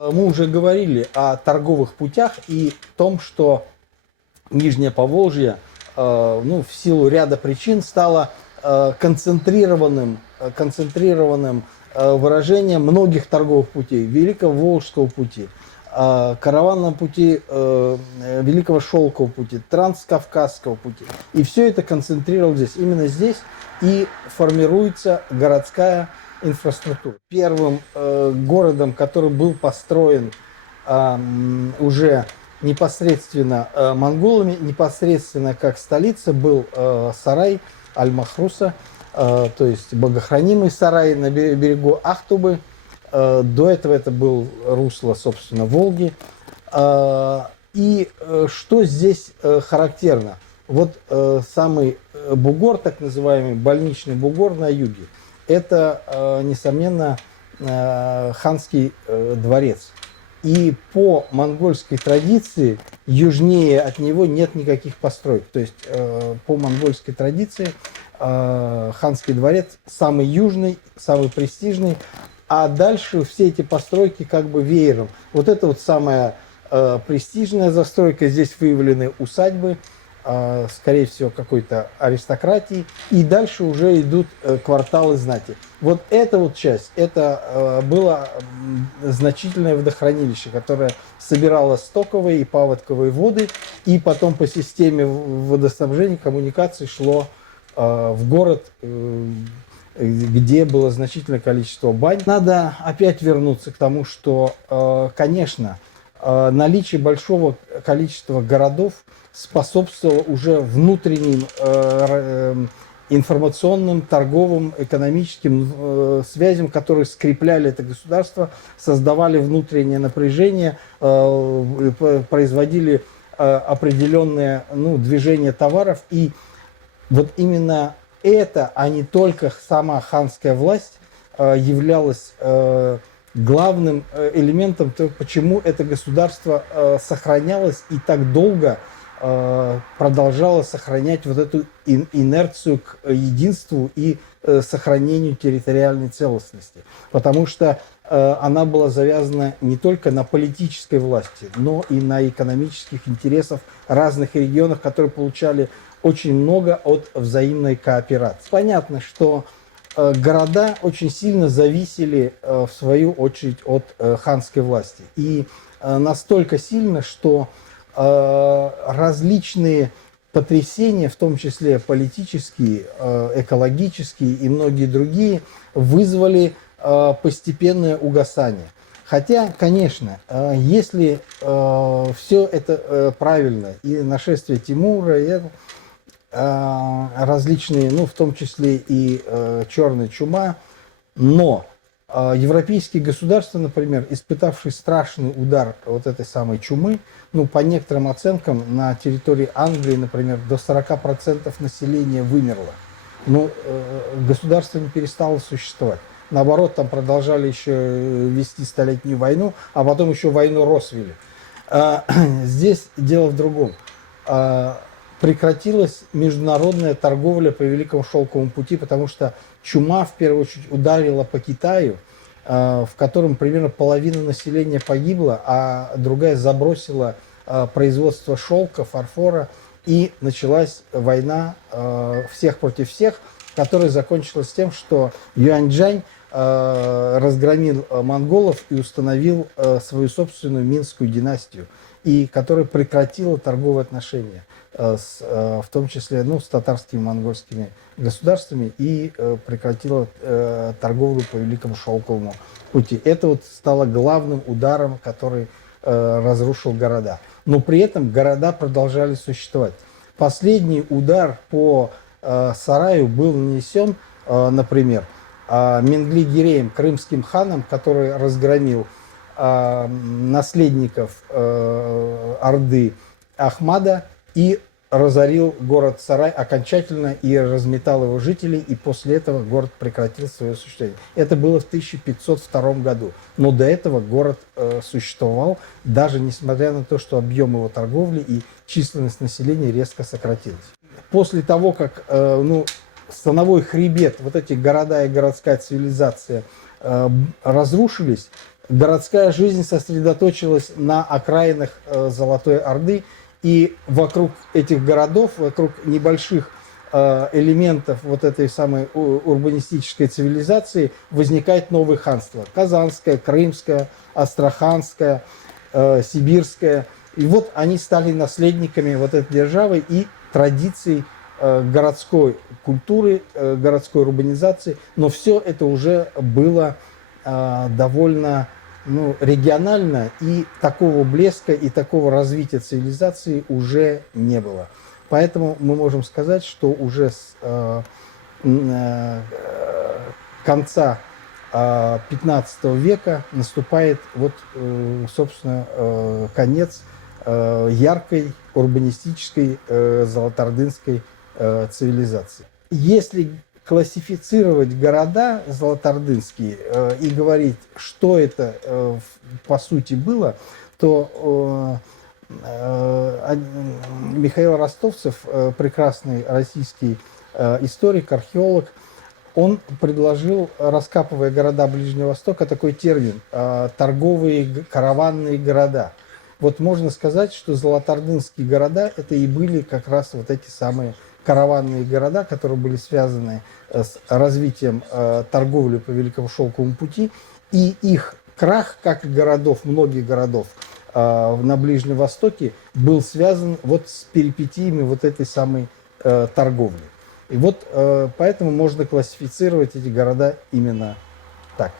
Мы уже говорили о торговых путях и том, что Нижнее Поволжье, в силу ряда причин стало концентрированным выражением многих торговых путей. Великого Волжского пути, караванного пути, Великого Шелкового пути, Транскавказского пути. И все это концентрировалось здесь. Именно здесь и формируется городская инфраструктура. Первым городом, который был построен уже непосредственно монголами, непосредственно как столица, был сарай Аль-Махруса, то есть богохранимый сарай на берегу Ахтубы. До этого это был русло, собственно, Волги. И что здесь характерно? Вот самый бугор, так называемый больничный бугор на юге, это, несомненно, ханский дворец. И по монгольской традиции южнее от него нет никаких построек. То есть по монгольской традиции ханский дворец самый южный, самый престижный, а дальше все эти постройки как бы веером. Вот это вот самая престижная застройка, здесь выявлены усадьбы, скорее всего, какой-то аристократии, и дальше уже идут кварталы знати. Вот эта вот часть, это было значительное водохранилище, которое собирало стоковые и паводковые воды, и потом по системе водоснабжения, коммуникаций шло в город, где было значительное количество бань. Надо опять вернуться к тому, что, конечно, наличие большого количества городов способствовало уже внутренним информационным, торговым, экономическим связям, которые скрепляли это государство, создавали внутреннее напряжение, производили определенное движение товаров. И вот именно это, а не только сама ханская власть, являлась главным элементом того, почему это государство сохранялось и так долго продолжало сохранять вот эту инерцию к единству и сохранению территориальной целостности. Потому что она была завязана не только на политической власти, но и на экономических интересах разных регионов, которые получали очень много от взаимной кооперации. Понятно, что города очень сильно зависели, в свою очередь, от ханской власти. И настолько сильно, что различные потрясения, в том числе политические, экологические и многие другие, вызвали постепенное угасание. Хотя, конечно, если все это правильно, и нашествие Тимура, и различные, в том числе и черная чума, но европейские государства, например, испытавшие страшный удар вот этой самой чумы, по некоторым оценкам, на территории Англии, например, до 40% населения вымерло. Государство не перестало существовать. Наоборот, там продолжали еще вести столетнюю войну, а потом еще войну Росвелли. Здесь дело в другом. Прекратилась международная торговля по Великому Шелковому пути, потому что чума, в первую очередь, ударила по Китаю, в котором примерно половина населения погибла, а другая забросила производство шелка, фарфора, и началась война всех против всех, которая закончилась тем, что Юаньчжань разгромил монголов и установил свою собственную Минскую династию, и которая прекратила торговые отношения, в том числе с татарскими, монгольскими государствами, и прекратила торговлю по Великому Шелковому пути. Это вот стало главным ударом, который разрушил города. Но при этом города продолжали существовать. Последний удар по сараю был нанесен, например, Менгли-Гиреем, крымским ханом, который разгромил наследников Орды Ахмада и разорил город Сарай окончательно и разметал его жителей, и после этого город прекратил свое существование. Это было в 1502 году, но до этого город существовал, даже несмотря на то, что объем его торговли и численность населения резко сократилась. После того, как становой хребет, вот эти города и городская цивилизация разрушились, городская жизнь сосредоточилась на окраинах Золотой Орды, и вокруг этих городов, вокруг небольших элементов вот этой самой урбанистической цивилизации возникает новое ханство. Казанское, Крымское, Астраханское, Сибирское. И вот они стали наследниками вот этой державы и традиций городской культуры, городской урбанизации. Но все это уже было довольно регионально, и такого блеска и такого развития цивилизации уже не было. Поэтому мы можем сказать, что уже с конца 15 века наступает вот, собственно, конец яркой урбанистической золотоордынской цивилизации. Если классифицировать города золотоордынские и говорить, что это по сути было, то Михаил Ростовцев, прекрасный российский историк, археолог, он предложил, раскапывая города Ближнего Востока, такой термин – торговые караванные города. Вот можно сказать, что золотоордынские города – это и были как раз вот эти самые караванные города, которые были связаны с развитием торговли по Великому Шелковому пути, и их крах, как и городов, многих городов на Ближнем Востоке, был связан вот с перипетиями вот этой самой торговли. И вот поэтому можно классифицировать эти города именно